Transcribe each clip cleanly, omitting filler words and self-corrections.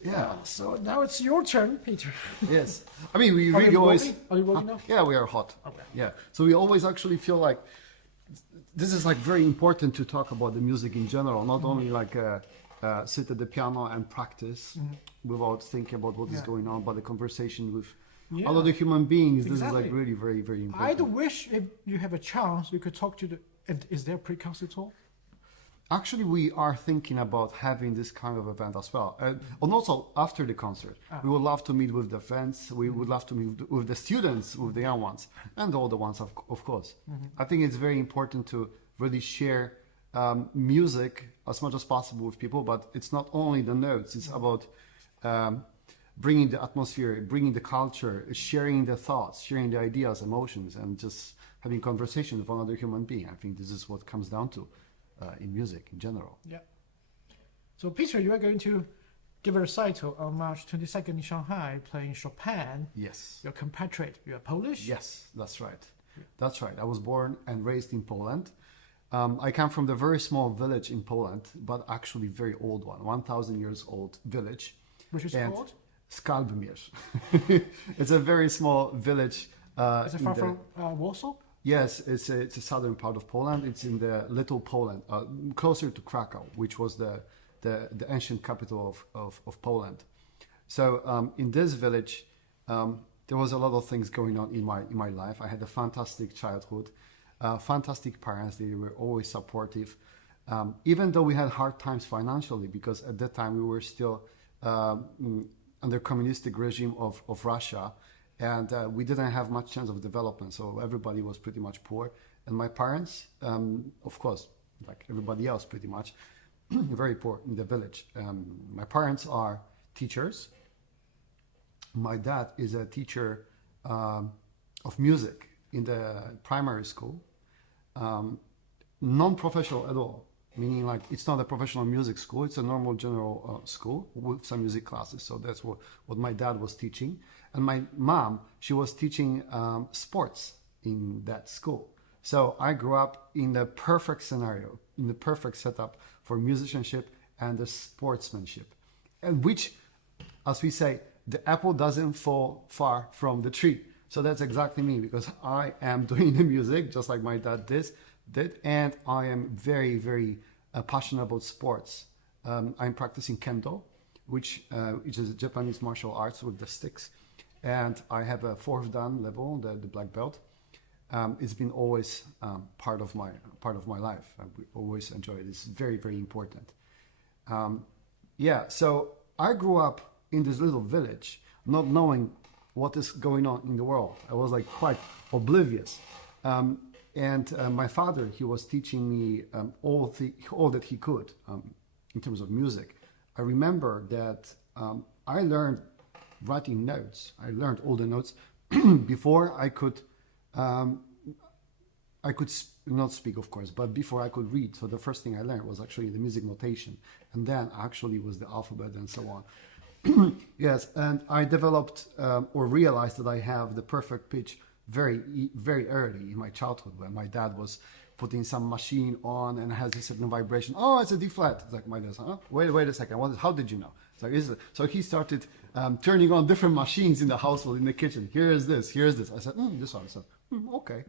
Yeah. So now it's your turn, Peter. Yes. I mean, we Are really you always. rolling? Are you rolling now? Yeah, we are hot. Okay. Yeah. So we always actually feel like this is like very important to talk about the music in general, not only like sit at the piano and practice without thinking about what is going on, but the conversation with other human beings. This is like really very, very important. I'd wish if you have a chance, you could talk to the. And is there pre-concert hall? Actually, we are thinking about having this kind of event as well. And also after the concert, we would love to meet with the fans. We would love to meet with the students, with the young ones, and all the ones, of course. I think it's very important to really share music as much as possible with people, but it's not only the notes. It's about bringing the atmosphere, bringing the culture, sharing the thoughts, sharing the ideas, emotions, and just having conversation with another human being. I think this is what comes down to. In music in general. Yeah. So Peter, you are going to give a recital on March 22nd in Shanghai, playing Chopin. Yes. Your compatriot. You are Polish? Yes, that's right. Yeah. That's right. I was born and raised in Poland. I come from the very small village in Poland, but actually very old one, 1,000 years old village. Which is called? Skalbmierz. It's a very small village. Is it far from Warsaw? Yes, it's a southern part of Poland. It's in the Little Poland, closer to Krakow, which was the ancient capital of Poland. So in this village, there was a lot of things going on in my life. I had a fantastic childhood, fantastic parents. They were always supportive, even though we had hard times financially, because at that time we were still under communistic regime of Russia. And we didn't have much chance of development, so everybody was pretty much poor. And my parents, of course, like everybody else pretty much, very poor in the village. My parents are teachers. My dad is a teacher of music in the primary school, non-professional at all, meaning like it's not a professional music school, it's a normal general school with some music classes. So that's what my dad was teaching. And my mom, she was teaching sports in that school. So I grew up in the perfect scenario, in the perfect setup for musicianship and the sportsmanship. And which, as we say, the apple doesn't fall far from the tree. So that's exactly me, because I am doing the music just like my dad did, and I am very, very passionate about sports. I'm practicing kendo, which is a Japanese martial arts with the sticks. And I have a 4th dan level, the black belt. It's been always part of my life. I always enjoy it. It's very, very important. So I grew up in this little village, not knowing what is going on in the world. I was like quite oblivious. And my father, he was teaching me all that he could in terms of music. I remember that I learned writing notes. I learned all the notes before I could not speak, of course, but before I could read. So the first thing I learned was actually the music notation, and then actually was the alphabet and so on. Yes, and I developed or realized that I have the perfect pitch very, very early in my childhood, when my dad was putting some machine on and has a certain vibration. Oh, it's a D flat. It's like my dad said, oh, wait a second. How did you know? It's like, so he started turning on different machines in the household, in the kitchen. Here's this. I said, this one. I said, okay.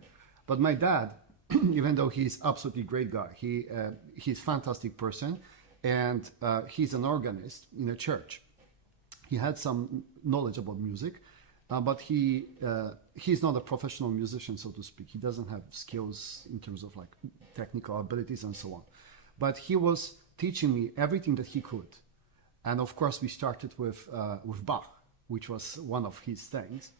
But my dad, even though he's absolutely great guy, he's a fantastic person, and he's an organist in a church. He had some knowledge about music, but he's not a professional musician, so to speak. He doesn't have skills in terms of like technical abilities and so on. But he was teaching me everything that he could. And of course, we started with Bach, which was one of his things.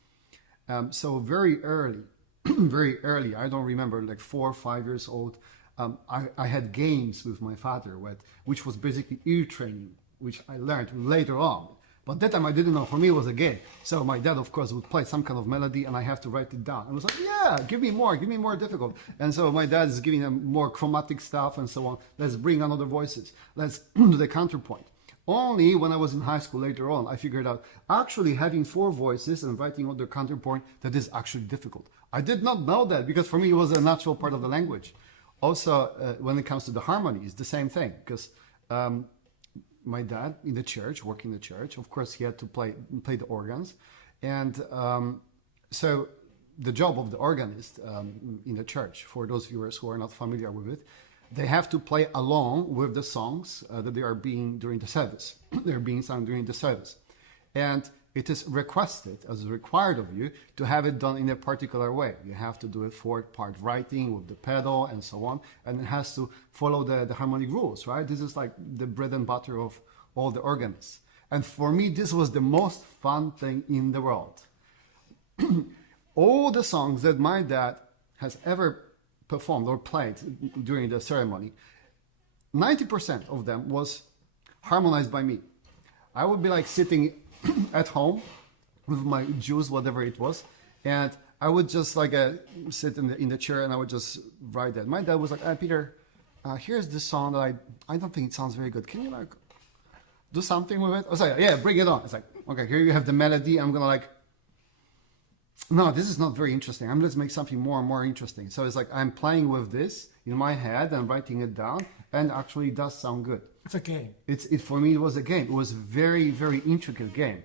So very early, I don't remember, like 4 or 5 years old, I had games with my father, which was basically ear training, which I learned later on. But that time I didn't know. For me, it was a game. So my dad, of course, would play some kind of melody, and I have to write it down. I was like, yeah, give me more difficult. And so my dad is giving them more chromatic stuff and so on. Let's bring on other voices. Let's do the counterpoint. Only when I was in high school later on, I figured out actually having 4 voices and writing other counterpoint, that is actually difficult. I did not know that, because for me, it was a natural part of the language. Also, when it comes to the harmony, it's the same thing, because my dad in the church, working in the church. Of course, he had to play the organs, and so the job of the organist in the church, for those viewers who are not familiar with it, they have to play along with the songs that they are being during the service. They're being sung during the service, and it is requested, as required of you, to have it done in a particular way. You have to do a four-part writing with the pedal and so on, and it has to follow the harmonic rules, right? This is like the bread and butter of all the organists. And for me, this was the most fun thing in the world. All the songs that my dad has ever performed or played during the ceremony, 90% of them was harmonized by me. I would be like sitting at home with my juice, whatever it was, and I would just like sit in the chair and I would just write that. My dad was like, Peter, here's this song that I don't think it sounds very good. Can you like do something with it? I was like, yeah, bring it on. It's like, okay, here you have the melody. I'm gonna like, no, this is not very interesting. Let's make something more and more interesting. So it's like I'm playing with this in my head and writing it down, and actually it does sound good. It's a game. For me, it was a game. It was a very, very intricate game.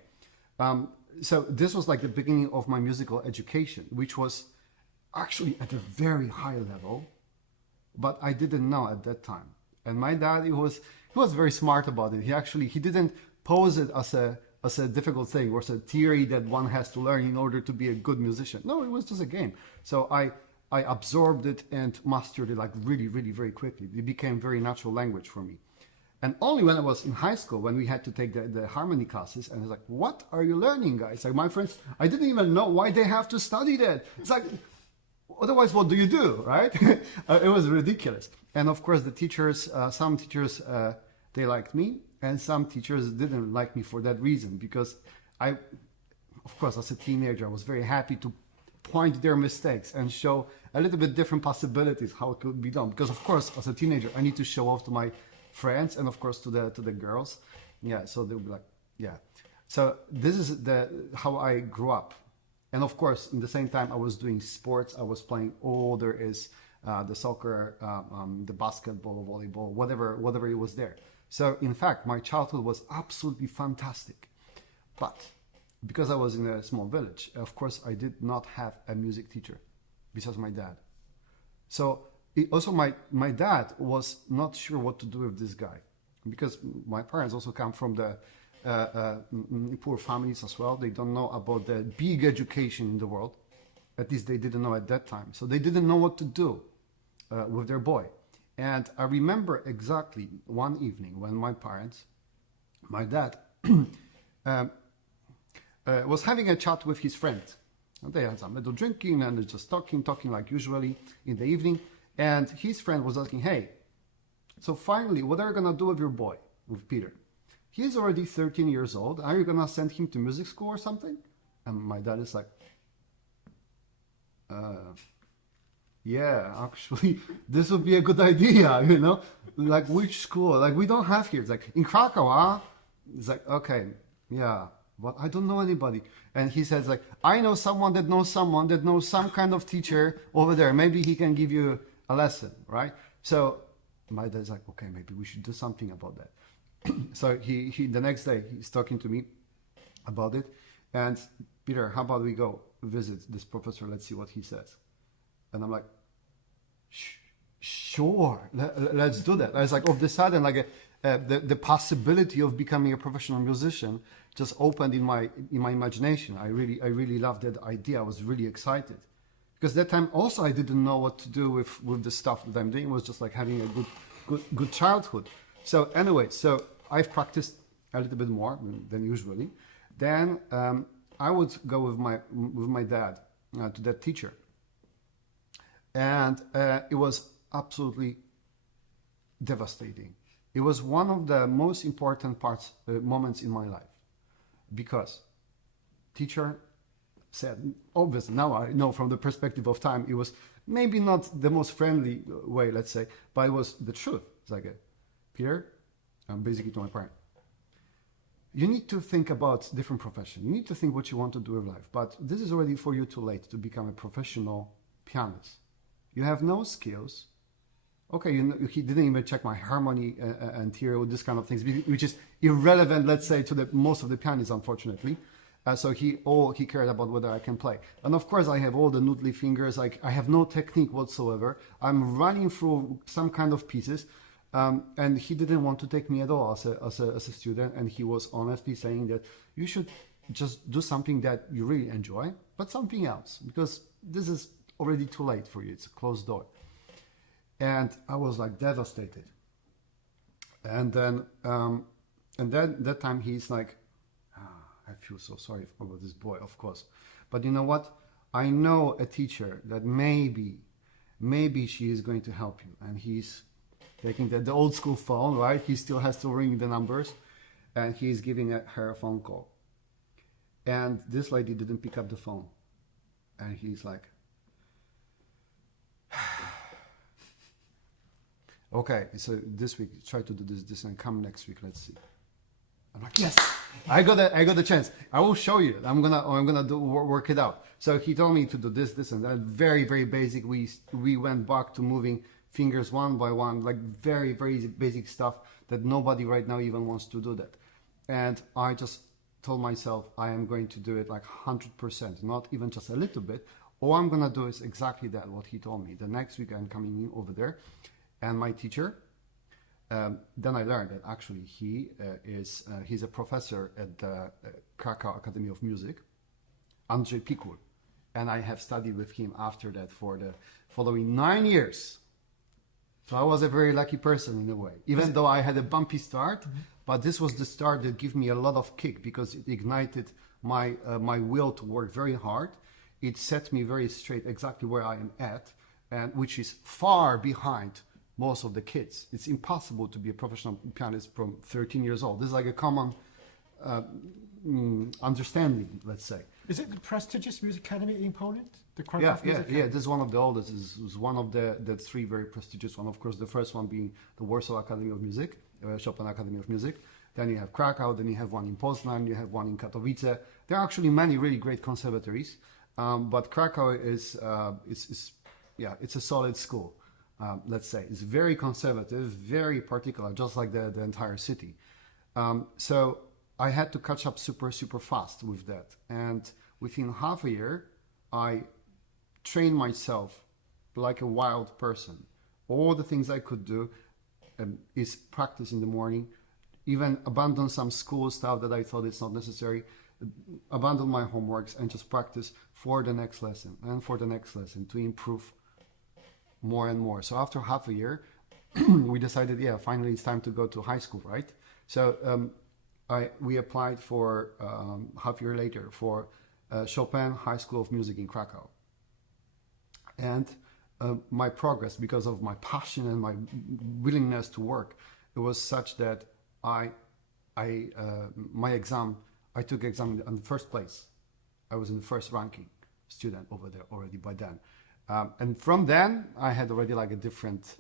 So this was like the beginning of my musical education, which was actually at a very high level, but I didn't know at that time. And my dad, he was very smart about it. He didn't pose it as a difficult thing or as a theory that one has to learn in order to be a good musician. No, it was just a game. So I absorbed it and mastered it like really, really very quickly. It became very natural language for me. And only when I was in high school, when we had to take the harmony classes, and I was like, what are you learning, guys? Like my friends, I didn't even know why they have to study that. It's like, otherwise, what do you do, right? It was ridiculous. And of course, the teachers, some teachers, they liked me, and some teachers didn't like me for that reason, because of course, as a teenager, I was very happy to point their mistakes and show a little bit different possibilities, how it could be done. Because of course, as a teenager, I need to show off to my friends and of course to the girls. Yeah, so they'll be like, yeah. So this is how I grew up. And of course, in the same time, I was doing sports. I was playing all there is, the soccer, the basketball, volleyball, whatever it was there. So in fact, my childhood was absolutely fantastic. But because I was in a small village, of course, I did not have a music teacher besides my dad. So also my dad was not sure what to do with this guy, because my parents also come from the poor families as well. They don't know about the big education in the world. At least they didn't know at that time. So they didn't know what to do with their boy. And I remember exactly one evening when my dad was having a chat with his friend. They had some little drinking and they're just talking like usually in the evening. And his friend was asking, hey, so finally, what are you going to do with your boy, with Peter? He's already 13 years old. Are you going to send him to music school or something? And my dad is like, yeah, actually, this would be a good idea, you know? Like, which school? Like, we don't have here. It's like, in Krakow, huh? It's like, okay, yeah, but I don't know anybody. And he says, like, I know someone that knows some kind of teacher over there. Maybe he can give you a lesson, right? So my dad's like, okay, maybe we should do something about that. So he the next day, he's talking to me about it. And Peter, how about we go visit this professor? Let's see what he says. And I'm like, sure, let's do that. I was like, all of a sudden, like the possibility of becoming a professional musician just opened in my imagination. I really loved that idea. I was really excited. Because that time also I didn't know what to do with the stuff that I'm doing. It was just like having a good childhood. So anyway, so I've practiced a little bit more than usually. Then I would go with my dad to that teacher. And it was absolutely devastating. It was one of the most important moments in my life, because teacher said, obviously now I know from the perspective of time, it was maybe not the most friendly way, let's say, but it was the truth. It's like, Peter, basically to my parent, you need to think about different profession. You need to think what you want to do with life, but this is already for you too late to become a professional pianist. You have no skills. Okay, he didn't even check my harmony and theory, this kind of things, which is irrelevant, let's say, to the most of the pianists, unfortunately. So he cared about whether I can play. And of course, I have all the noodly fingers. I have no technique whatsoever. I'm running through some kind of pieces. And he didn't want to take me at all as a student. And he was honestly saying that you should just do something that you really enjoy, but something else, because this is already too late for you. It's a closed door. And I was like devastated. And then that time he's like, I feel so sorry about this boy, of course. But you know what? I know a teacher that maybe she is going to help you. And he's taking the old school phone, right? He still has to ring the numbers. And he's giving her a phone call. And this lady didn't pick up the phone. And he's like, okay, so this week, try to do this, and come next week, let's see. I'm like, yes, I got the chance. I will show you. I'm gonna work it out. So he told me to do this, and that. Very, very basic. We went back to moving fingers one by one, like very, very basic stuff that nobody right now even wants to do that. And I just told myself I am going to do it like 100%, not even just a little bit. All I'm gonna do is exactly that, what he told me. The next week I'm coming in over there, and my teacher. Then I learned that actually he's a professor at the Krakow Academy of Music, Andrzej Pikul, and I have studied with him after that for the following 9 years. So I was a very lucky person in a way, even though I had a bumpy start. Mm-hmm. But this was the start that gave me a lot of kick, because it ignited my will to work very hard. It set me very straight exactly where I am at, and which is far behind most of the kids. It's impossible to be a professional pianist from 13 years old. This is like a common understanding, let's say. Is it the prestigious music academy in Poland? The Yeah. This is one of the oldest. This is one of the three very prestigious one. Of course, the first one being the Warsaw Academy of Music, Chopin Academy of Music. Then you have Krakow. Then you have one in Poznan. You have one in Katowice. There are actually many really great conservatories, but Krakow is it's a solid school. Let's say it's very conservative, very particular, just like the entire city. So I had to catch up super fast with that, and within half a year, I trained myself like a wild person. All the things I could do is practice in the morning, even abandon some school stuff that I thought it's not necessary, abandon my homeworks and just practice for the next lesson and for the next lesson to improve more and more. So after half a year, we decided, finally it's time to go to high school, right? So we applied for half a year later for Chopin High School of Music in Krakow. And my progress, because of my passion and my willingness to work, it was such that I took exam in the first place. I was in the first ranking student over there already by then. And from then, I had already like a different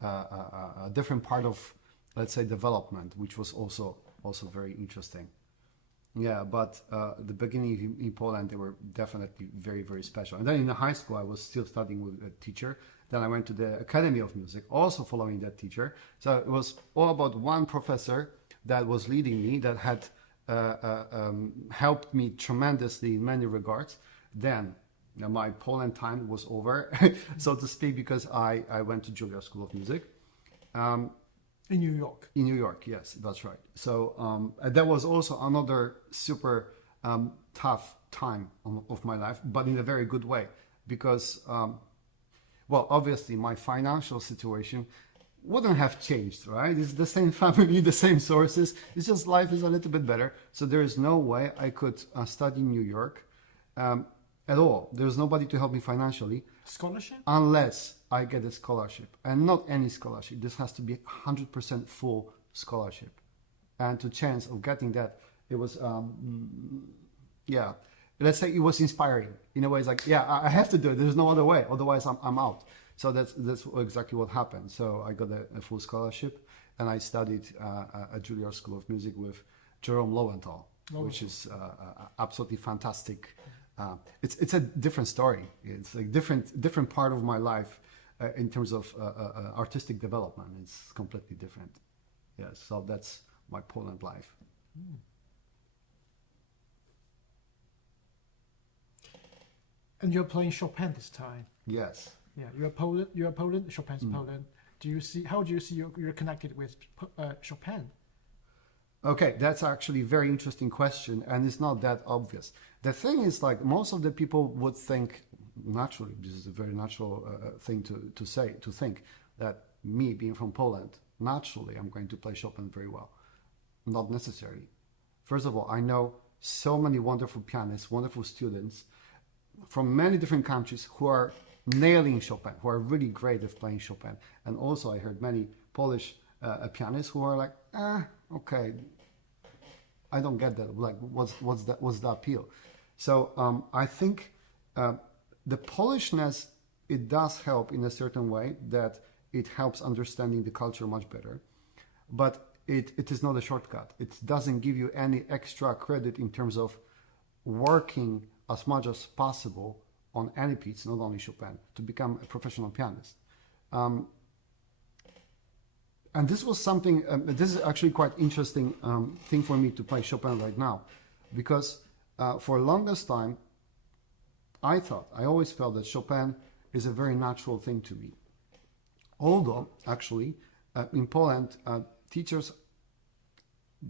part of, let's say, development, which was also very interesting. Yeah, but the beginning in Poland, they were definitely very, very special. And then in the high school, I was still studying with a teacher. Then I went to the Academy of Music, also following that teacher. So it was all about one professor that was leading me, that had helped me tremendously in many regards. Then my Poland time was over, so to speak, because I went to Juilliard School of Music. In New York. In New York, yes, that's right. So that was also another super tough time of my life, but in a very good way, because, obviously my financial situation wouldn't have changed, right? It's the same family, the same sources. It's just life is a little bit better. So there is no way I could study in New York at all. There's nobody to help me financially. Scholarship? Unless I get a scholarship, and not any scholarship. This has to be 100% full scholarship. And to chance of getting that, it was, let's say it was inspiring. In a way, it's like, I have to do it. There's no other way. Otherwise, I'm out. So that's exactly what happened. So I got a full scholarship, and I studied at Juilliard School of Music with Jerome Lowenthal, which is absolutely fantastic. It's a different story. It's like different part of my life in terms of artistic development, it's completely different. Yes, so that's my Poland life. And you're playing Chopin this time. Yes. Yeah, you're Poland. You're Poland. Chopin's Poland. How do you see you're connected with Chopin? Okay, that's actually a very interesting question, and it's not that obvious. The thing is, like, most of the people would think, naturally, this is a very natural thing to think, that me being from Poland, naturally I'm going to play Chopin very well. Not necessarily. First of all, I know so many wonderful pianists, wonderful students from many different countries who are nailing Chopin, who are really great at playing Chopin. And also I heard many Polish pianists who are like, okay, I don't get that. Like, what's the appeal? So I think the Polishness, it does help in a certain way, that it helps understanding the culture much better. But it is not a shortcut. It doesn't give you any extra credit in terms of working as much as possible on any piece, not only Chopin, to become a professional pianist. And this was something, this is actually quite interesting thing for me to play Chopin right now, because for the longest time, I always felt that Chopin is a very natural thing to me. Although, actually, in Poland, teachers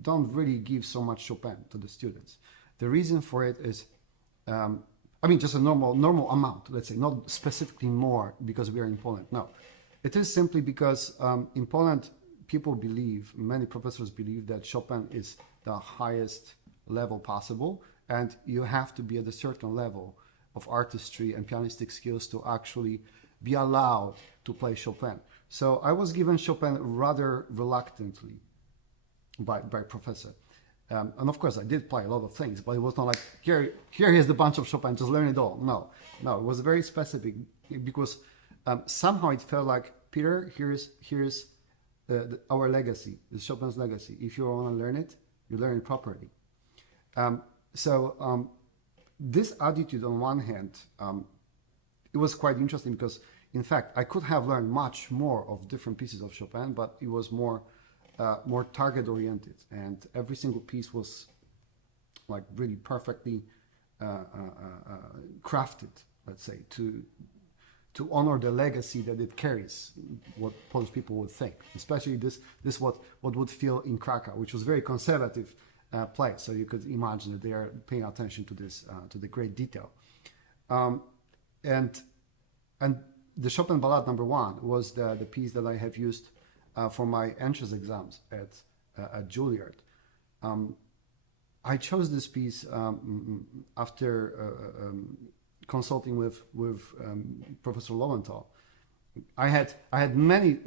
don't really give so much Chopin to the students. The reason for it is, just a normal amount, let's say, not specifically more because we are in Poland. No, it is simply because in Poland, many professors believe that Chopin is the highest level possible, and you have to be at a certain level of artistry and pianistic skills to actually be allowed to play Chopin. So I was given Chopin rather reluctantly by professor. And of course I did play a lot of things, but it was not like, here is the bunch of Chopin, just learn it all. No, it was very specific, because somehow it felt like, Peter, here's our legacy, the Chopin's legacy. If you want to learn it, you learn it properly. This attitude on one hand, it was quite interesting, because in fact I could have learned much more of different pieces of Chopin, but it was more target oriented, and every single piece was like really perfectly crafted, let's say, to honor the legacy that it carries, what Polish people would think, especially this what would feel in Krakow, which was very conservative place. So you could imagine that they are paying attention to this, to the great detail. And the Chopin Ballade No. 1 was the piece that I have used for my entrance exams at Juilliard. I chose this piece after consulting with Professor Lowenthal. I had many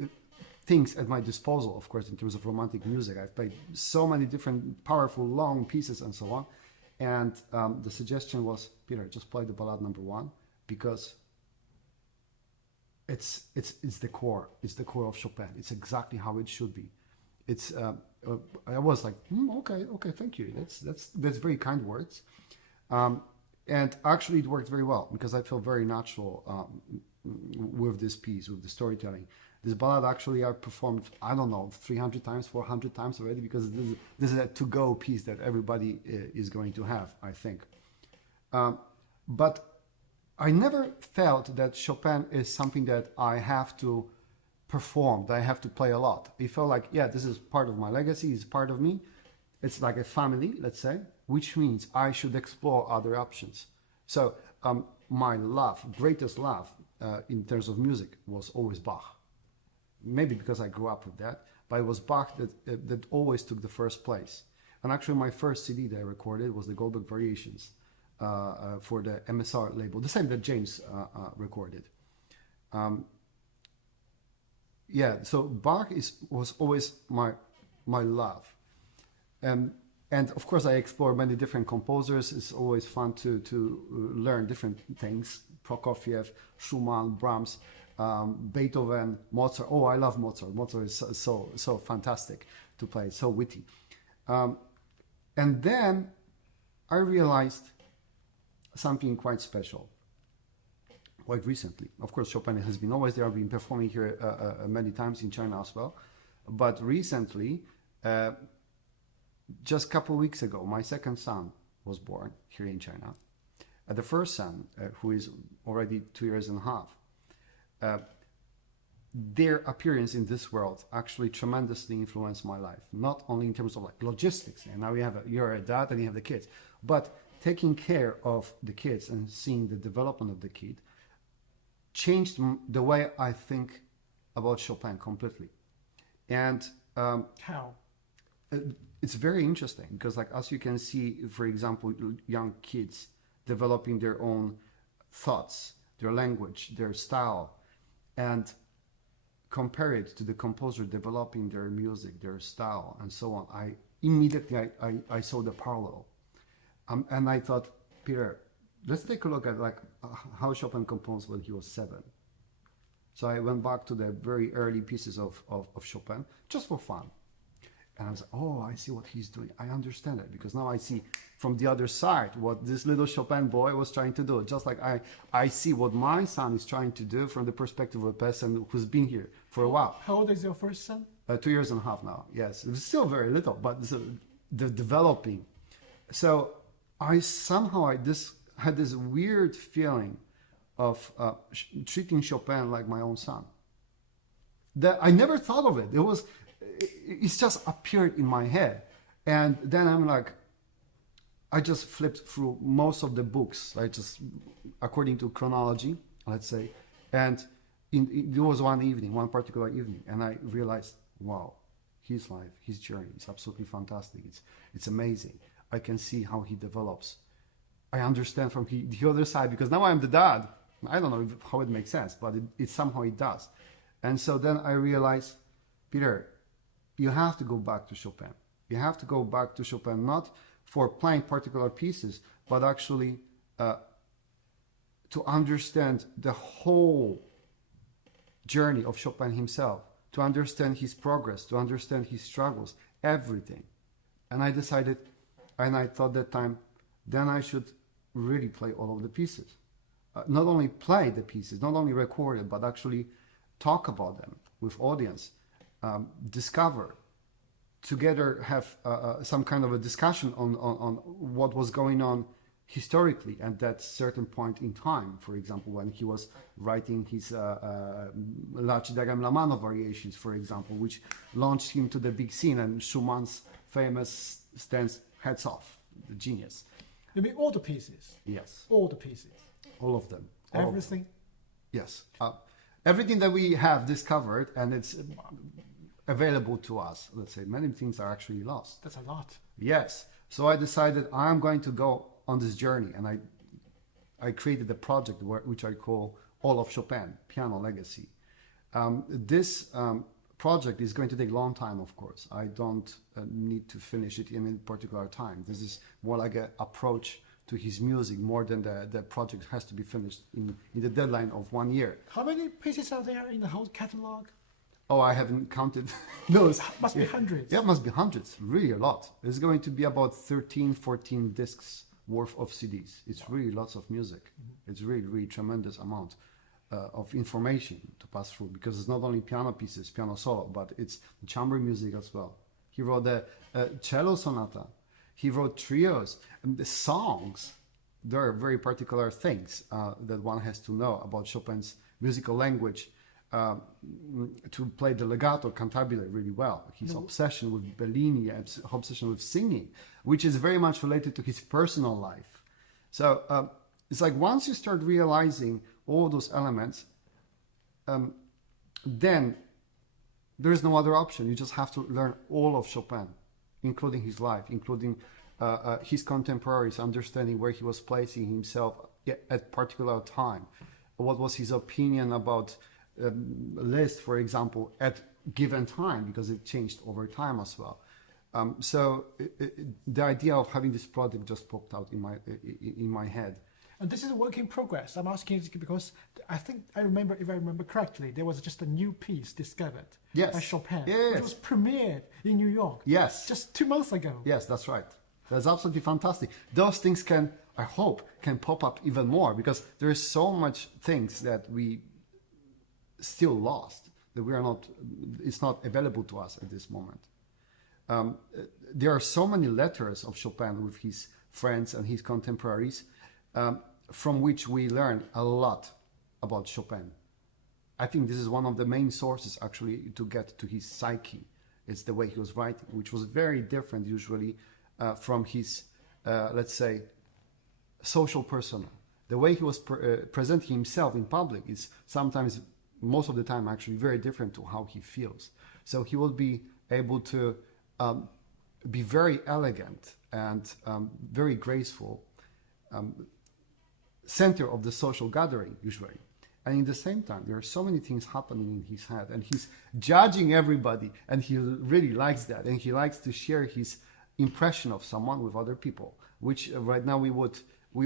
things at my disposal, of course, in terms of romantic music. I've played so many different powerful long pieces and so on, and the suggestion was, Peter, just play the Ballade No. 1, because it's the core. It's the core of Chopin. It's exactly how it should be. I was like, okay, thank you. That's very kind words. And actually it worked very well, because I felt very natural with this piece, with the storytelling. This ballad actually I performed, I don't know, 300 times, 400 times already, because this is a to-go piece that everybody is going to have, I think. But I never felt that Chopin is something that I have to perform, that I have to play a lot. It felt like, yeah, this is part of my legacy, it's part of me. It's like a family, let's say, which means I should explore other options. So my greatest love in terms of music was always Bach. Maybe because I grew up with that, but it was Bach that always took the first place. And actually my first CD that I recorded was the Goldberg Variations for the MSR label, the same that James recorded. So Bach was always my love. And of course I explore many different composers. It's always fun to learn different things. Prokofiev, Schumann, Brahms, Beethoven, Mozart. Oh, I love Mozart. Mozart is so fantastic to play, so witty. And then I realized something quite special. quite recently. Of course, Chopin has been always there. I've been performing here many times in China as well. But recently, just a couple of weeks ago, my second son was born here in China. The first son, who is already 2 years and a half, their appearance in this world actually tremendously influenced my life. Not only in terms of like logistics, and now you're a dad and you have the kids, but taking care of the kids and seeing the development of the kid changed the way I think about Chopin completely. And How? it's very interesting because, like, as you can see, for example, young kids developing their own thoughts, their language, their style, and compare it to the composer developing their music, their style, and so on. I immediately I saw the parallel, and I thought, Peter, let's take a look at like how Chopin composed when he was 7. So I went back to the very early pieces of Chopin just for fun. And I was like, oh, I see what he's doing. I understand it because now I see from the other side what this little Chopin boy was trying to do. Just like I see what my son is trying to do from the perspective of a person who's been here for a while. How old is your first son? 2 years and a half now. Yes, it's still very little, but the developing. So I somehow had this weird feeling of treating Chopin like my own son. That I never thought of it. It's just appeared in my head. And then I'm like, I just flipped through most of the books, according to chronology, let's say. And there was one particular evening, and I realized, wow, his life, his journey is absolutely fantastic. It's amazing. I can see how he develops. I understand from the other side, because now I'm the dad. I don't know how it makes sense, but somehow it does. And so then I realized, Peter, you have to go back to Chopin. You have to go back to Chopin, not for playing particular pieces, but actually to understand the whole journey of Chopin himself, to understand his progress, to understand his struggles, everything. And I decided, and I thought that time, then I should really play all of the pieces. Not only play the pieces, not only record it, but actually talk about them with audience, discover, together have some kind of a discussion on what was going on historically at that certain point in time. For example, when he was writing his La ci darem la mano variations, for example, which launched him to the big scene, and Schumann's famous stance, "Heads off," the genius. You mean all the pieces? Yes. All the pieces? All of them. Everything? Yes. Everything that we have discovered, and it's available to us. Let's say many things are actually lost. That's a lot. Yes. So I decided I'm going to go on this journey, and I created a project which I call All of Chopin, Piano Legacy. This project is going to take a long time, of course. I don't need to finish it in a particular time. This is more like an approach to his music, more than the project has to be finished in the deadline of 1 year. How many pieces are there in the whole catalog? Oh, I haven't counted those. Must be hundreds. Yeah, it must be hundreds. Really a lot. It's going to be about 13, 14 discs worth of CDs. It's really lots of music. It's really, really tremendous amount of information to pass through, because it's not only piano pieces, piano solo, but it's chamber music as well. He wrote the cello sonata. He wrote trios. And the songs, there are very particular things that one has to know about Chopin's musical language to play the legato cantabile really well. His obsession with Bellini, obsession with singing, which is very much related to his personal life. So it's like once you start realizing all those elements, then there is no other option. You just have to learn all of Chopin, including his life, including his contemporaries, understanding where he was placing himself at particular time. What was his opinion about Liszt, for example, at given time, because it changed over time as well. So the idea of having this project just popped out in my head. And this is a work in progress. I'm asking you because I think I remember, if I remember correctly, there was just a new piece discovered by Chopin. Yes. It was premiered in New York. Yes. Just 2 months ago. Yes, that's right. That's absolutely fantastic. Those things can I hope, can pop up even more, because there is so much things that we still lost, that we are not, it's not available to us at this moment. There are so many letters of Chopin with his friends and his contemporaries, from which we learn a lot about Chopin. I think this is one of the main sources actually to get to his psyche. It's the way he was writing, which was very different usually from his, let's say, social persona. The way he was presenting himself in public is sometimes, most of the time actually, very different to how he feels. So he will be able to be very elegant and very graceful, center of the social gathering usually. And in the same time, there are so many things happening in his head, and he's judging everybody, and he really likes that, and he likes to share his impression of someone with other people, which right now we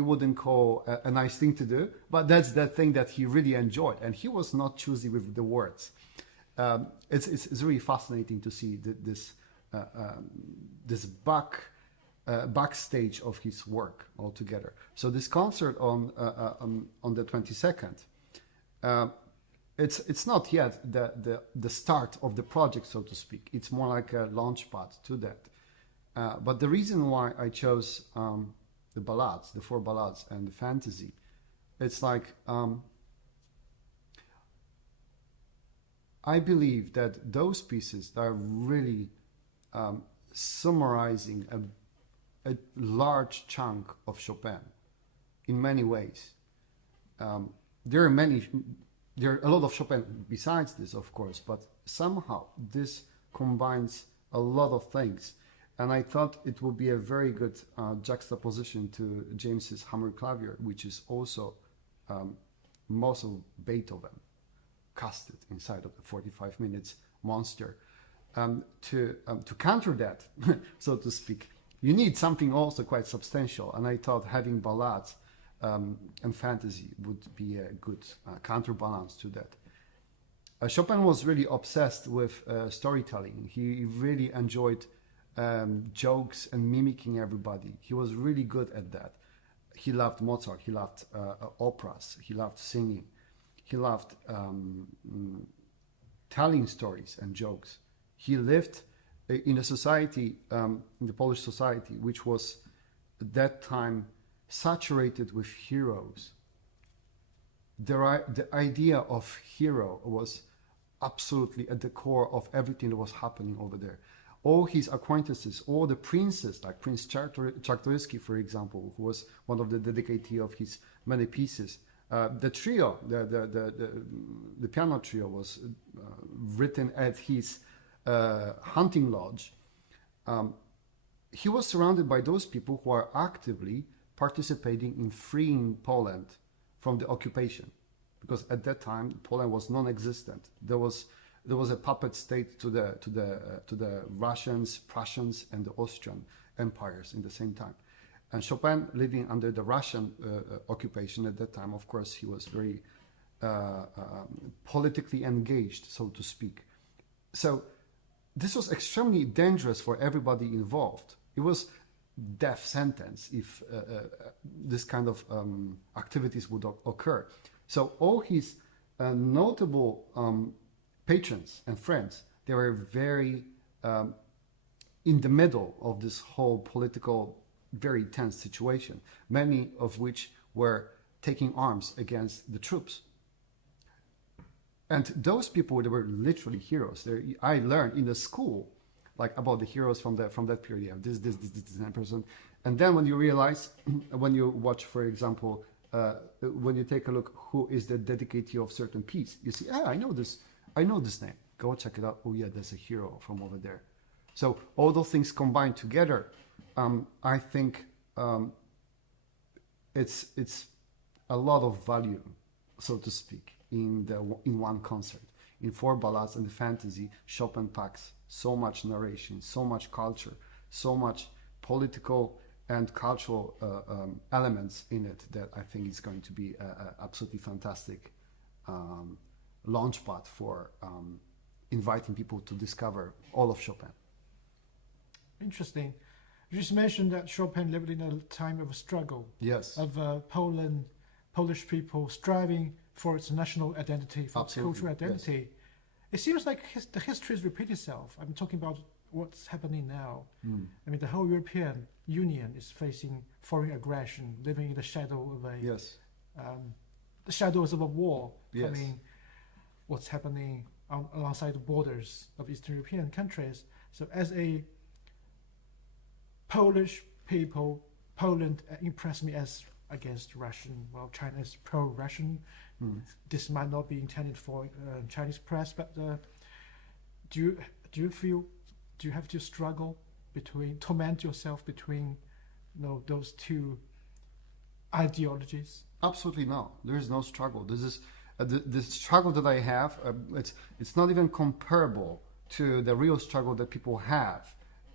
wouldn't call a nice thing to do, but that's the thing that he really enjoyed, and he was not choosy with the words. It's really fascinating to see this backstage of his work altogether. So this concert on the 22nd. It's not yet the start of the project, so to speak. It's more like a launch pad to that. But the reason why I chose the ballades, the 4 ballades and the fantasy, it's like I believe that those pieces are really summarizing a large chunk of Chopin in many ways. There are a lot of Chopin besides this, of course, but somehow this combines a lot of things. And I thought it would be a very good juxtaposition to James's Hammerklavier, which is also most of Beethoven casted inside of the 45 minutes monster. To counter that, so to speak, you need something also quite substantial. And I thought having ballads and fantasy would be a good counterbalance to that. Chopin was really obsessed with storytelling. He really enjoyed jokes and mimicking everybody. He was really good at that. He loved Mozart. He loved operas. He loved singing. He loved telling stories and jokes. He lived in a society, in the Polish society, which was at that time saturated with heroes. The idea of hero was absolutely at the core of everything that was happening over there. All his acquaintances, all the princes, like Prince Czartoryski, for example, who was one of the dedicatee of his many pieces. The trio, the piano trio, was written at his hunting lodge. He was surrounded by those people who are actively participating in freeing Poland from the occupation, because at that time Poland was non-existent. There was a puppet state to the Russians, Prussians, and the Austrian empires in the same time. And Chopin, living under the Russian occupation at that time, of course, he was very politically engaged, so to speak. So this was extremely dangerous for everybody involved. It was death sentence if this kind of activities would occur. So all his notable patrons and friends, they were very in the middle of this whole political, very tense situation, many of which were taking arms against the troops. And those people, they were literally heroes. I learned in the school, like, about the heroes from that period. This person. And then when you realize, when you watch, for example, when you take a look, who is the dedicatee of certain piece, you see, I know this name. Go check it out. Oh yeah, there's a hero from over there. So all those things combined together, I think it's a lot of value, so to speak, in one concert. In 4 ballades and the fantasy, Chopin packs so much narration, so much culture, so much political and cultural elements in it, that I think is going to be a absolutely fantastic launchpad for inviting people to discover all of Chopin. Interesting. You just mentioned that Chopin lived in a time of a struggle. Yes. Of Polish people striving for its national identity, for its cultural identity. Yes. It seems like the history has repeated itself. I'm talking about what's happening now. I mean, the whole European Union is facing foreign aggression, living in the shadow of the shadows of a war. Yes. I mean, what's happening alongside the borders of Eastern European countries. So as a Polish people, Poland impressed me as against Russian. Well, China is pro-Russian. This might not be intended for Chinese press, but do you have to struggle torment yourself between those two ideologies? Absolutely no. There is no struggle. This is the struggle that I have. It's not even comparable to the real struggle that people have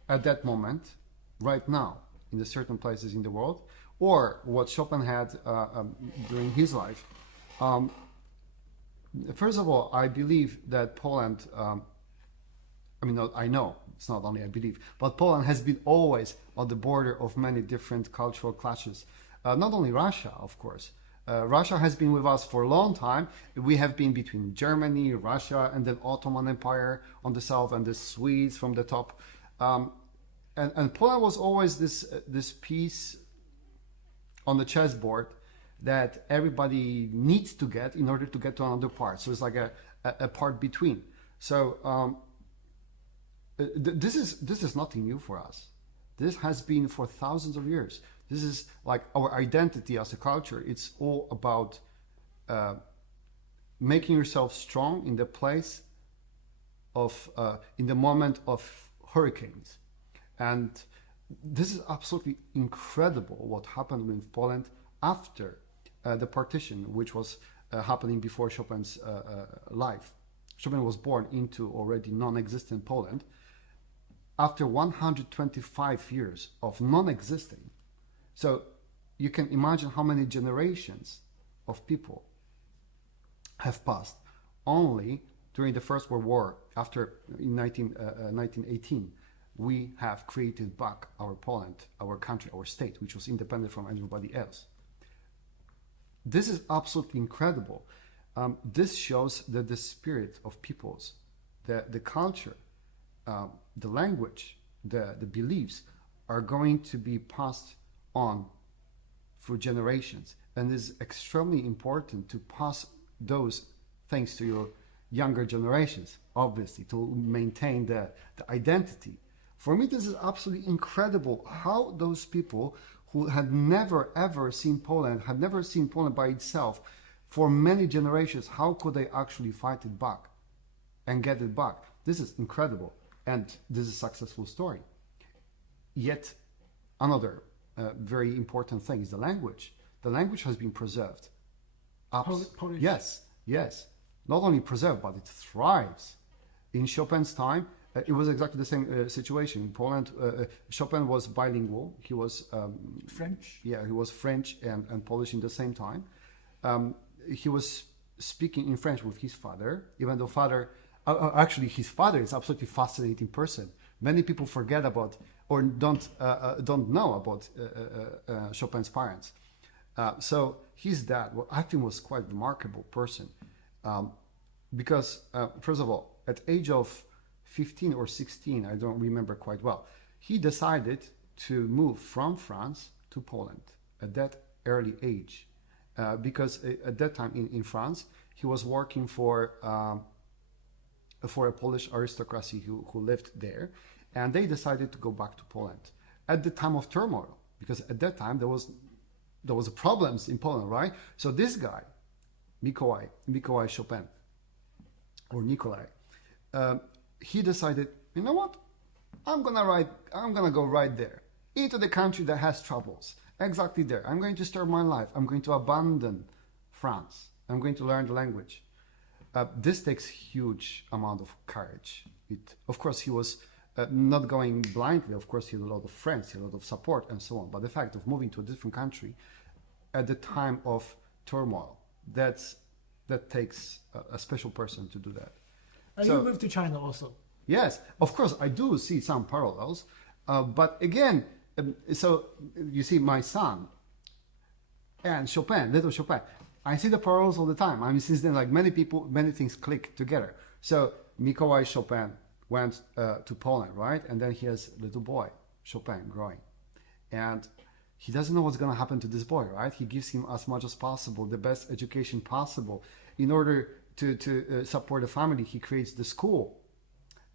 at that moment, right now, in the certain places in the world, or what Chopin had during his life. First of all, I believe that Poland. I know it's not only I believe, but Poland has been always on the border of many different cultural clashes. Not only Russia, of course. Russia has been with us for a long time. We have been between Germany, Russia, and the Ottoman Empire on the south, and the Swedes from the top. And Poland was always this piece on the chessboard that everybody needs to get in order to get to another part. So it's like a part between. So this is nothing new for us. This has been for thousands of years. This is like our identity as a culture. It's all about making yourself strong in the place of, in the moment of hurricanes. And this is absolutely incredible what happened with Poland after the partition, which was happening before Chopin's life. Chopin was born into already non-existent Poland. After 125 years of non-existing, so you can imagine how many generations of people have passed only during the First World War. After in 1918, we have created back our Poland, our country, our state, which was independent from everybody else. This is absolutely incredible. This shows that the spirit of peoples, the culture, the language, the beliefs are going to be passed on for generations, and it is extremely important to pass those things to your younger generations, obviously, to maintain the identity. For me, this is absolutely incredible how those people who had never ever seen Poland, had never seen Poland by itself for many generations, how could they actually fight it back and get it back? This is incredible, and this is a successful story. Yet another very important thing is the language. The language has been preserved. Polish. Yes. Not only preserved, but it thrives. In Chopin's time, it was exactly the same situation. In Poland, Chopin was bilingual. He was French. Yeah, he was French and Polish in the same time. He was speaking in French with his father, even though actually his father is absolutely fascinating person. Many people forget about or don't know about Chopin's parents. So his dad, I think, was quite a remarkable person, because first of all, at age of 15 or 16, I don't remember quite well, he decided to move from France to Poland at that early age, because at that time in France, he was working for a Polish aristocracy who lived there, and they decided to go back to Poland at the time of turmoil, because at that time there was problems in Poland, right? So this guy, Mikołaj Chopin, or Nikolai, he decided, you know what? I'm gonna go right there into the country that has troubles. Exactly there. I'm going to start my life. I'm going to abandon France. I'm going to learn the language. This takes huge amount of courage. Of course, he was not going blindly. Of course, he had a lot of friends, he had a lot of support, and so on. But the fact of moving to a different country at the time of turmoil, that takes a special person to do that. And you moved to China also. Yes, of course, I do see some parallels. But again, So you see, my son and Chopin, little Chopin, I see the parallels all the time. I mean, since then, like many people, many things click together. So Mikołaj Chopin went to Poland, right? And then he has a little boy, Chopin, growing. And he doesn't know what's going to happen to this boy, right? He gives him as much as possible, the best education possible. In order to support the family, he creates the school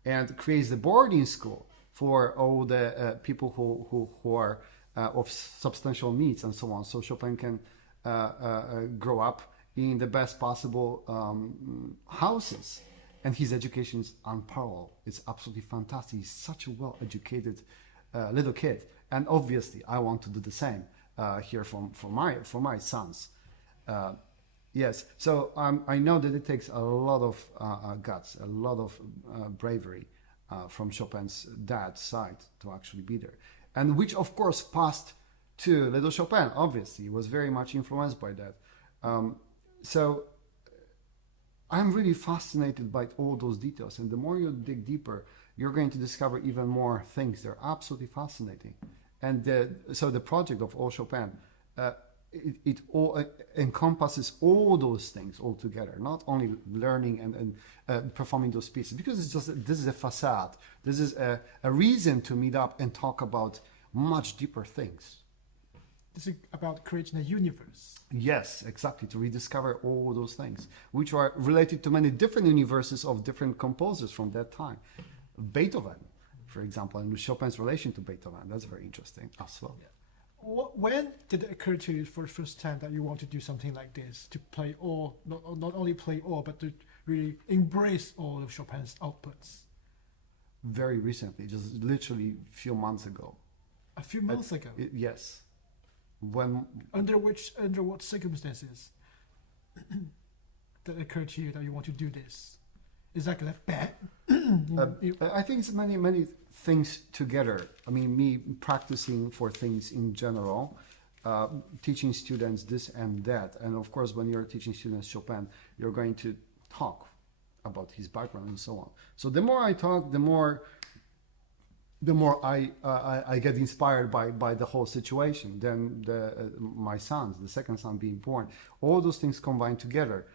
and creates the boarding school for all the people who are of substantial needs and so on. So Chopin can grow up in the best possible houses. And his education is unparalleled. It's absolutely fantastic. He's such a well-educated little kid. And obviously, I want to do the same here for my sons. Yes, so I know that it takes a lot of guts, a lot of bravery from Chopin's dad's side to actually be there. And which, of course, passed to little Chopin, obviously. He was very much influenced by that. So I'm really fascinated by all those details. And the more you dig deeper, you're going to discover even more things. They're absolutely fascinating. And so the project of All Chopin, it all encompasses all those things all together, not only learning and performing those pieces, because it's just, this is a facade. This is a reason to meet up and talk about much deeper things. This is about creating a universe. Yes, exactly, to rediscover all those things, which are related to many different universes of different composers from that time. Beethoven, for example, and Chopin's relation to Beethoven, that's very interesting as well. Yeah. When did it occur to you for the first time that you want to do something like this, to play all, not only play all, but to really embrace all of Chopin's outputs? Very recently, just literally a few months ago. A few months ago? Yes. When under what circumstances that occurred to you that you want to do this? Is that like that? I think it's many things together. I mean, me practicing for things in general, teaching students this and that, and of course, when you're teaching students Chopin, you're going to talk about his background and so on. So the more I talk, the more I get inspired by the whole situation. Then my sons, the second son being born, all those things combined together.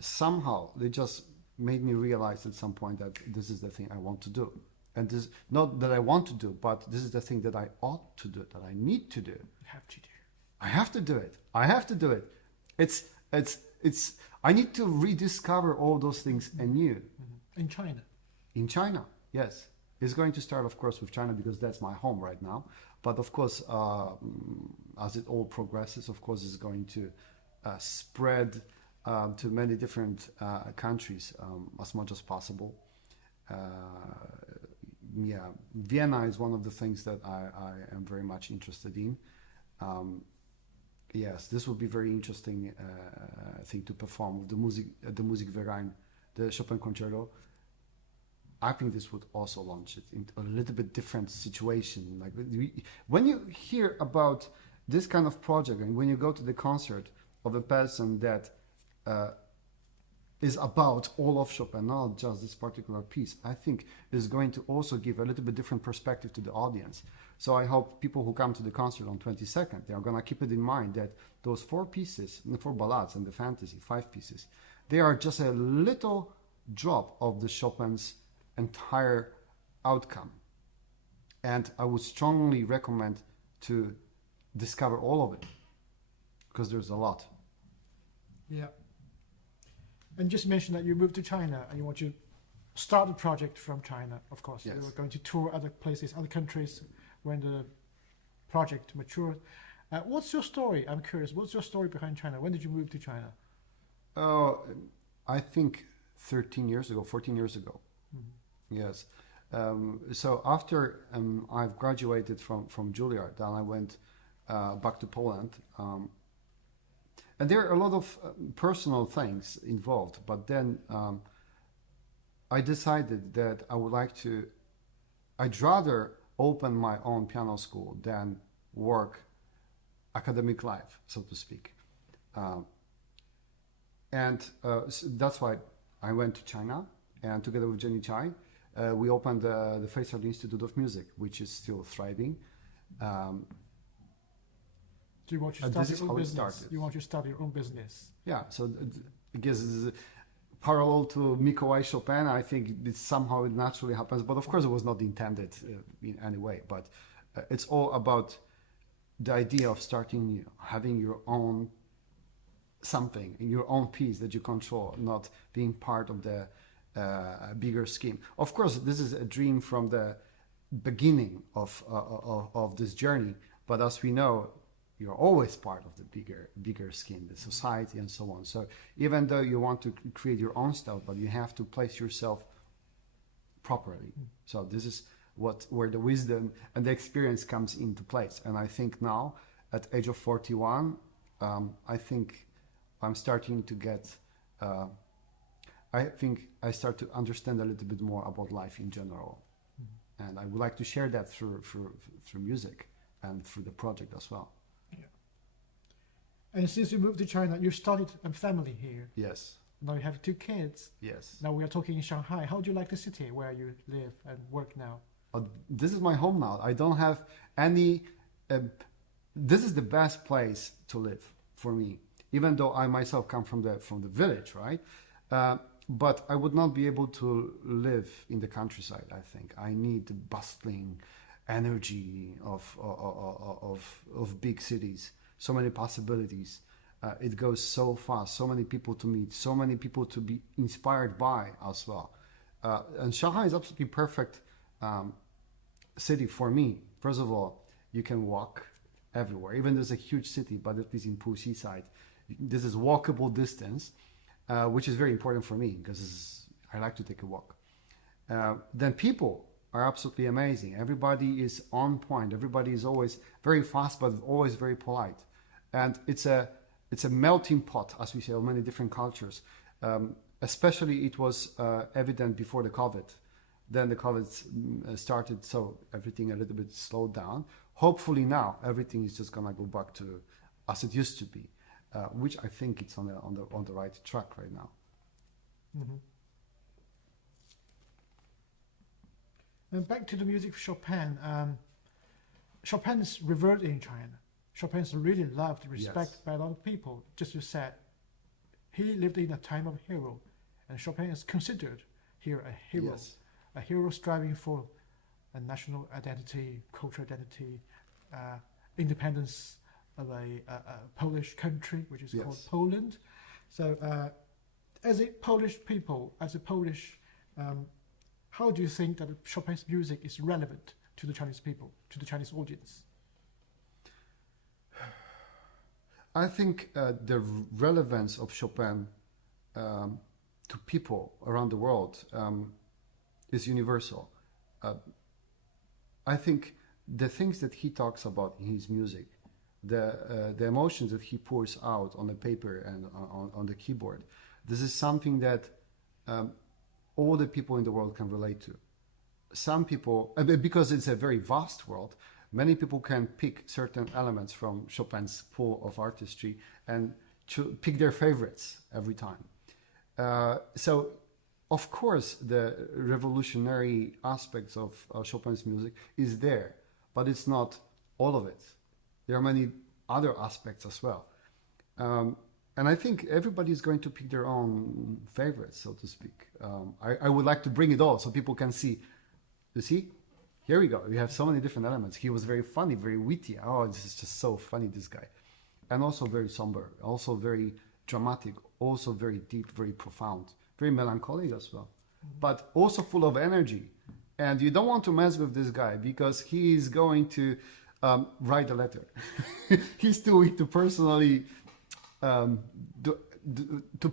Somehow they just made me realize at some point that this is the thing I want to do. And this, not that I want to do, but this is the thing that I ought to do, that I need to do. You have to do. I have to do it. I have to do it. It's I need to rediscover all those things anew. Mm-hmm. In China. In China, yes. It's going to start, of course, with China because that's my home right now. But of course, as it all progresses, of course, it's going to spread to many different countries as much as possible. Yeah, Vienna is one of the things that I am very much interested in. Yes, this would be very interesting thing to perform with the Musikverein, the Chopin Concerto. I think this would also launch it into a little bit different situation. Like when you hear about this kind of project and when you go to the concert of a person that is about all of Chopin, not just this particular piece, I think is going to also give a little bit different perspective to the audience. So I hope people who come to the concert on 22nd, they are going to keep it in mind that those 4 pieces, the 4 ballades and the fantasy, 5 pieces, they are just a little drop of the Chopin's entire outcome. And I would strongly recommend to discover all of it because there's a lot. Yeah. And just mention that you moved to China and you want to start the project from China, of course. Yes. You were going to tour other places, other countries when the project matured. What's your story? I'm curious. What's your story behind China? When did you move to China? I think 14 years ago. Mm-hmm. Yes. So after I've graduated from Juilliard, then I went back to Poland. And there are a lot of personal things involved, but then I decided that I'd rather open my own piano school than work academic life, so to speak. And so that's why I went to China, and together with Jenny Chai, we opened the Frédéric Institute of Music, which is still thriving. Do you want to And start this your is own how it business? started. You want to start your own business? Yeah, so I guess this is parallel to Mikołaj Chopin. I think it somehow it naturally happens, but of course it was not intended in any way. But it's all about the idea of starting, having your own something, your own piece that you control, not being part of the bigger scheme. Of course, this is a dream from the beginning of this journey, but as we know, you're always part of the bigger scheme, the society and so on. So even though you want to create your own style, but you have to place yourself properly. So this is where the wisdom and the experience comes into place. And I think now, at age of 41, I think I'm starting to get. I think I start to understand a little bit more about life in general, and I would like to share that through music and through the project as well. Yeah. And since you moved to China, you started a family here. Yes. Now you have 2 kids. Yes. Now we are talking in Shanghai. How do you like the city where you live and work now? This is my home now. I don't have any. This is the best place to live for me, even though I myself come from the village, right? But I would not be able to live in the countryside. I think I need the bustling energy of big cities. So many possibilities. It goes so fast. So many people to meet. So many people to be inspired by as well. And Shanghai is absolutely perfect city for me. First of all, you can walk everywhere. Even there's a huge city, but at least in Puxi side, this is walkable distance, which is very important for me because I like to take a walk. Then people are absolutely amazing. Everybody is on point. Everybody is always very fast, but always very polite. And it's a melting pot, as we say, of many different cultures. Especially it was evident before the COVID. Then the COVID started, so everything a little bit slowed down. Hopefully now everything is just gonna go back to as it used to be, which I think it's on the right track right now. Mm-hmm. And back to the music of Chopin. Chopin is revered in China. Chopin is really loved, respected by a lot of people. Just as you said, he lived in a time of hero, and Chopin is considered here a hero. Yes. A hero striving for a national identity, cultural identity, independence of a Polish country, which is called Poland. So, as a Polish people, as a Polish, how do you think that Chopin's music is relevant to the Chinese people, to the Chinese audience? I think the relevance of Chopin to people around the world is universal. I think the things that he talks about in his music, the emotions that he pours out on the paper and on the keyboard, this is something that all the people in the world can relate to. Some people, because it's a very vast world, many people can pick certain elements from Chopin's pool of artistry and pick their favorites every time. So, of course, the revolutionary aspects of Chopin's music is there, but it's not all of it. There are many other aspects as well. And I think everybody is going to pick their own favorites, so to speak. I would like to bring it all so people can see. You see? Here we go. We have so many different elements. He was very funny, very witty. Oh, this is just so funny, this guy. And also very somber, also very dramatic, also very deep, very profound, very melancholic as well, but also full of energy. And you don't want to mess with this guy because he is going to write a letter. He's too weak to personally to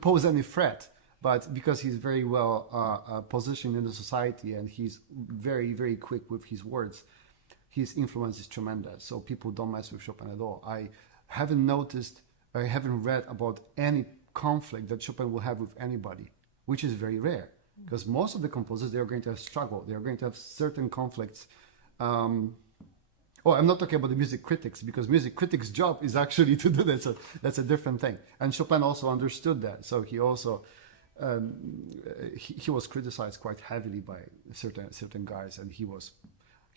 pose any threat. But because he's very well positioned in the society and he's very, very quick with his words, his influence is tremendous. So people don't mess with Chopin at all. I haven't noticed, I haven't read about any conflict that Chopin will have with anybody, which is very rare. Because most of the composers, they are going to have struggle. They are going to have certain conflicts. I'm not talking about the music critics, because music critics' job is actually to do that. So that's a different thing. And Chopin also understood that. So he also he was criticized quite heavily by certain guys, and he was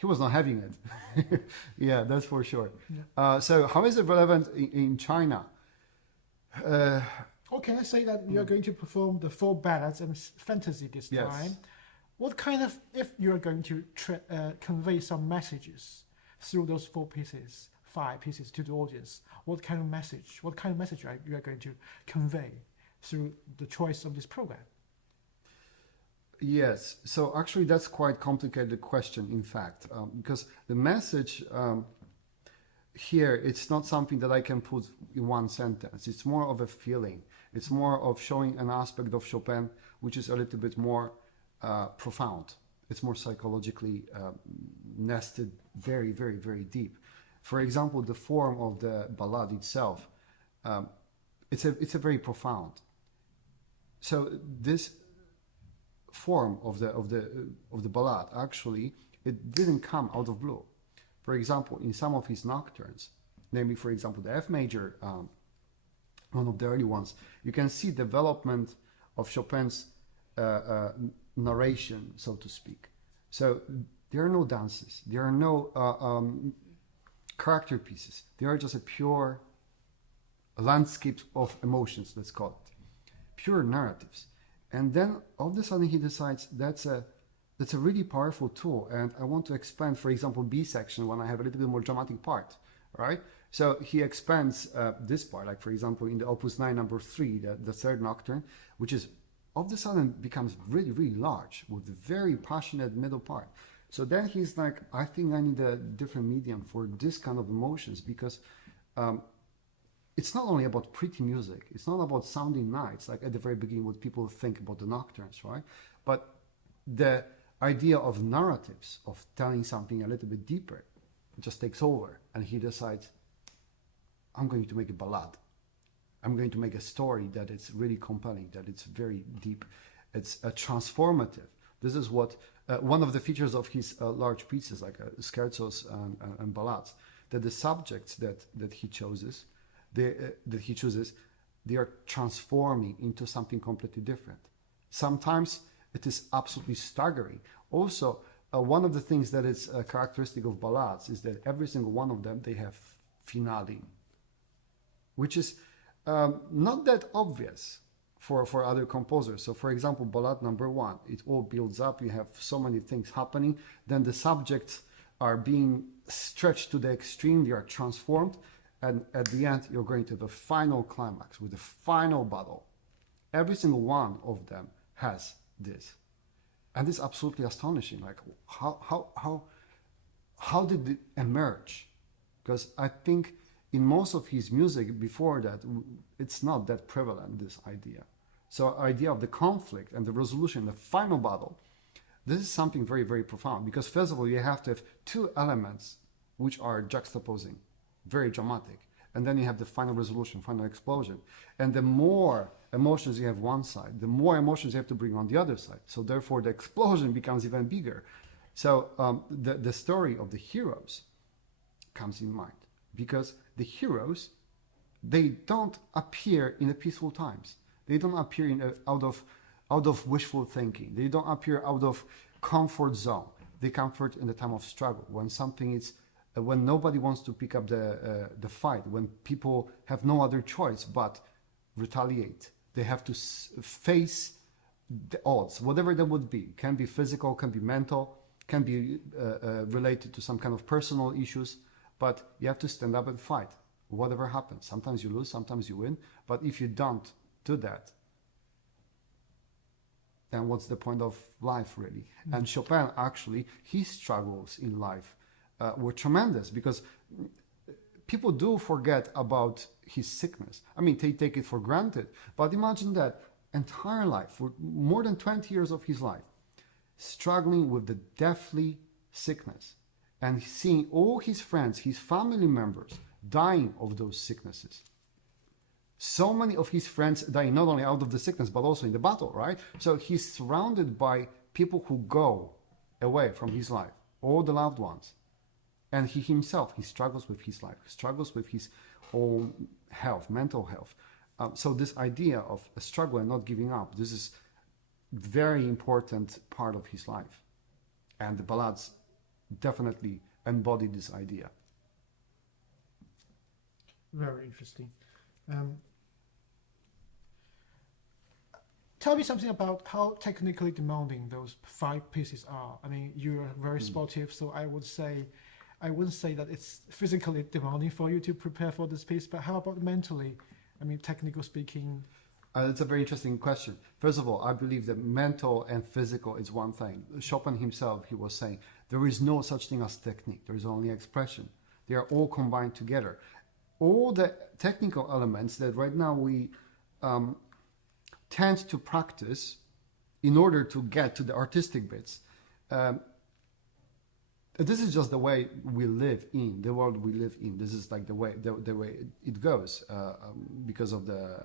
not having it. Yeah, that's for sure. Yeah. So how is it relevant in China? Okay, let's say that you're going to perform the 4 ballads and fantasy this time. What kind of, if you're going to convey some messages through those 4 pieces, 5 pieces to the audience, what kind of message are you going to convey through the choice of this program? Yes, so actually that's quite complicated question, in fact, because the message here, it's not something that I can put in one sentence. It's more of a feeling. It's more of showing an aspect of Chopin which is a little bit more profound. It's more psychologically nested very, very, very deep. For example, the form of the ballad itself, it's a very profound. So this form of the ballad, actually, it didn't come out of blue. For example, in some of his nocturnes, namely, for example, the F major, one of the early ones, you can see development of Chopin's narration, so to speak. So there are no dances, there are no character pieces. They are just a pure landscape of emotions, let's call it, pure narratives. And then all of a sudden he decides that's a really powerful tool, and I want to expand, for example, B section when I have a little bit more dramatic part, right? So he expands this part, like for example in the Opus 9 number 3, the 3rd nocturne, which is all of a sudden becomes really, really large with a very passionate middle part. So then he's like, I think I need a different medium for this kind of emotions, because it's not only about pretty music, it's not about sounding nice, like at the very beginning what people think about the nocturnes, right? But the idea of narratives, of telling something a little bit deeper, just takes over, and he decides, I'm going to make a ballad. I'm going to make a story that is really compelling, that it's very deep, it's transformative. This is what one of the features of his large pieces, like scherzos and ballades, that the subjects that he chooses, they are transforming into something completely different. Sometimes it is absolutely staggering. Also, one of the things that is characteristic of ballades is that every single one of them, they have finale, which is not that obvious for other composers. So for example, ballad number 1, it all builds up, you have so many things happening, then the subjects are being stretched to the extreme, they are transformed, and at the end you're going to the final climax with the final battle. Every single one of them has this, and it's absolutely astonishing. Like how did it emerge? Because I think in most of his music before that, it's not that prevalent, this idea. So idea of the conflict and the resolution, the final battle, this is something very, very profound, because first of all, you have to have 2 elements which are juxtaposing, very dramatic. And then you have the final resolution, final explosion. And the more emotions you have one side, the more emotions you have to bring on the other side. So therefore, the explosion becomes even bigger. So the story of the heroes comes in mind, because the heroes, they don't appear in the peaceful times. They don't appear out of wishful thinking. They don't appear out of comfort zone. They comfort in the time of struggle, when something is, when nobody wants to pick up the fight, when people have no other choice but retaliate. They have to face the odds, whatever that would be. Can be physical, can be mental, can be related to some kind of personal issues, but you have to stand up and fight, whatever happens. Sometimes you lose, sometimes you win, but if you don't do that, then what's the point of life, really? Mm-hmm. And Chopin, actually, his struggles in life were tremendous, because people do forget about his sickness. I mean, they take it for granted, but imagine that entire life, for more than 20 years of his life, struggling with the deathly sickness, and seeing all his friends, his family members dying of those sicknesses. So many of his friends dying not only out of the sickness, but also in the battle, right? So he's surrounded by people who go away from his life, all the loved ones. And he himself, he struggles with his life, struggles with his own health, mental health. So this idea of a struggle and not giving up, this is very important part of his life. And the ballades definitely embody this idea. Very interesting. Tell me something about how technically demanding those 5 pieces are. I mean, you're very sportive, so I wouldn't say that it's physically demanding for you to prepare for this piece, but how about mentally? I mean, technical speaking. That's a very interesting question. First of all, I believe that mental and physical is one thing. Chopin himself, he was saying, there is no such thing as technique. There is only expression. They are all combined together. All the technical elements that right now we tend to practice in order to get to the artistic bits, this is just the way we live in, the world we live in. This is like the way it goes because of the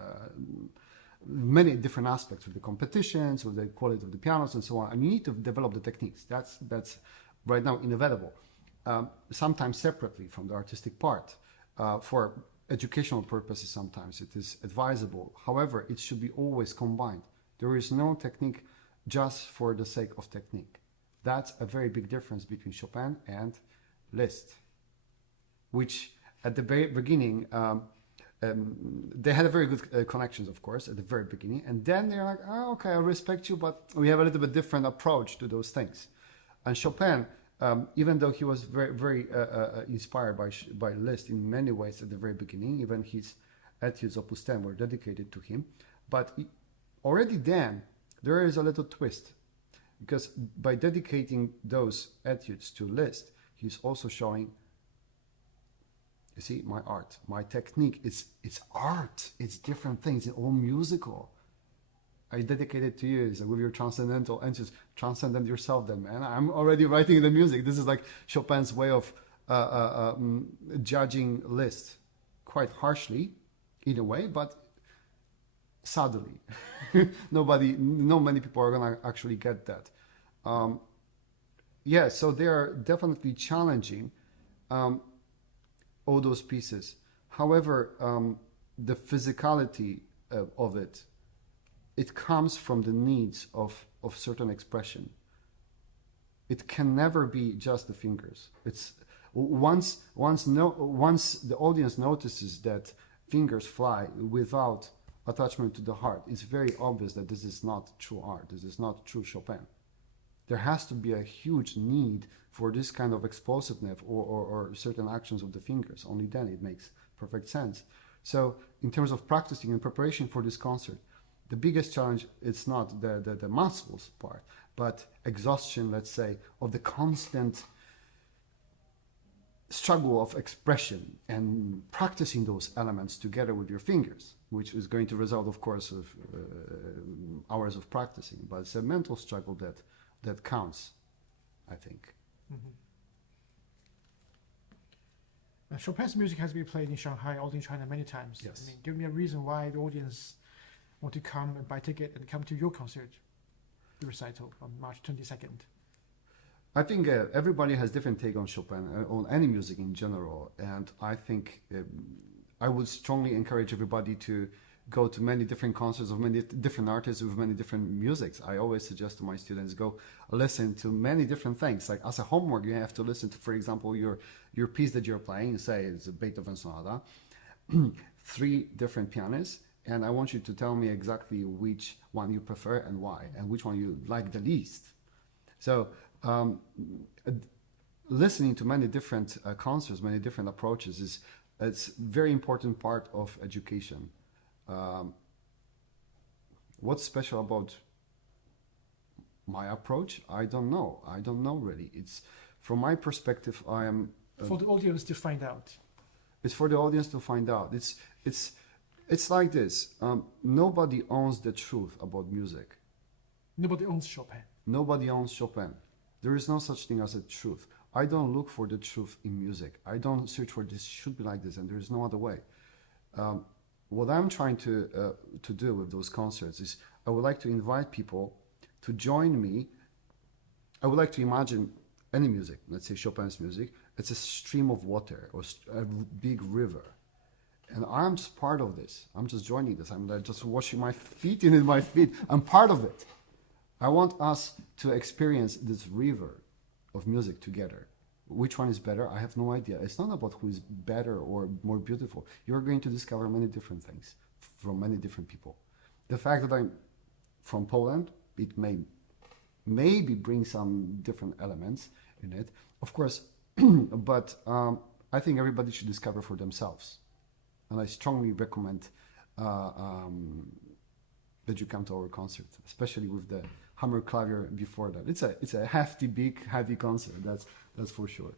many different aspects of the competitions, with the quality of the pianos and so on. And you need to develop the techniques. That's right now inevitable. Sometimes separately from the artistic part. For educational purposes, sometimes it is advisable. However, it should be always combined. There is no technique just for the sake of technique. That's a very big difference between Chopin and Liszt, which at the very beginning, they had a very good connections, of course, at the very beginning. And then they're like, oh, okay, I respect you, but we have a little bit different approach to those things. And Chopin, even though he was very inspired by Liszt in many ways at the very beginning, even his etudes Opus 10 were dedicated to him. But already then, there is a little twist. Because by dedicating those etudes to Liszt, he's also showing, you see, my art, my technique, it's art, it's different things, it's all musical. I dedicate it to you, with your transcendental entries, transcend yourself then, man. I'm already writing the music. This is like Chopin's way of judging Liszt quite harshly, in a way, but sadly. Not many people are gonna actually get that. Yeah, so they are definitely challenging all those pieces. However, the physicality of it comes from the needs of certain expression. It can never be just the fingers. It's once the audience notices that fingers fly without attachment to the heart, it's very obvious that this is not true art. This is not true Chopin. There has to be a huge need for this kind of explosiveness or certain actions of the fingers. Only then it makes perfect sense. So in terms of practicing and preparation for this concert, the biggest challenge is not the muscles part, but exhaustion, let's say, of the constant struggle of expression and practicing those elements together with your fingers, which is going to result, of course, of hours of practicing. But it's a mental struggle that counts, I think. Mm-hmm. Chopin's music has been played in Shanghai, all in China, many times. Yes. I mean, give me a reason why the audience want to come and buy ticket and come to your concert, the recital on March 22nd. I think everybody has different take on Chopin, on any music in general, and I think I would strongly encourage everybody to go to many different concerts of many different artists with many different musics. I always suggest to my students, go listen to many different things. Like as a homework, you have to listen to, for example, your piece that you're playing, say it's a Beethoven sonata, 3 different pianists, and I want you to tell me exactly which one you prefer and why, and which one you like the least. So listening to many different concerts, many different approaches it's very important part of education. What's special about my approach? I don't know. I don't know really. It's from my perspective. I am for the audience to find out. It's for the audience to find out. It's like this. Nobody owns the truth about music. Nobody owns Chopin. Nobody owns Chopin. There is no such thing as a truth. I don't look for the truth in music. I don't search for this should be like this and there is no other way. What I'm trying to do with those concerts is I would like to invite people to join me. I would like to imagine any music, let's say Chopin's music, it's a stream of water or a big river. And I'm just part of this. I'm just joining this. I'm just washing my feet in my feet. I'm part of it. I want us to experience this river of music together. Which one is better? I have no idea. It's not about who is better or more beautiful. You're going to discover many different things from many different people. The fact that I'm from Poland, it may maybe bring some different elements in it, of course, but I think everybody should discover for themselves. And I strongly recommend that you come to our concert, especially with the hammer clavier before that. It's a hefty, big, heavy concert. That's for sure.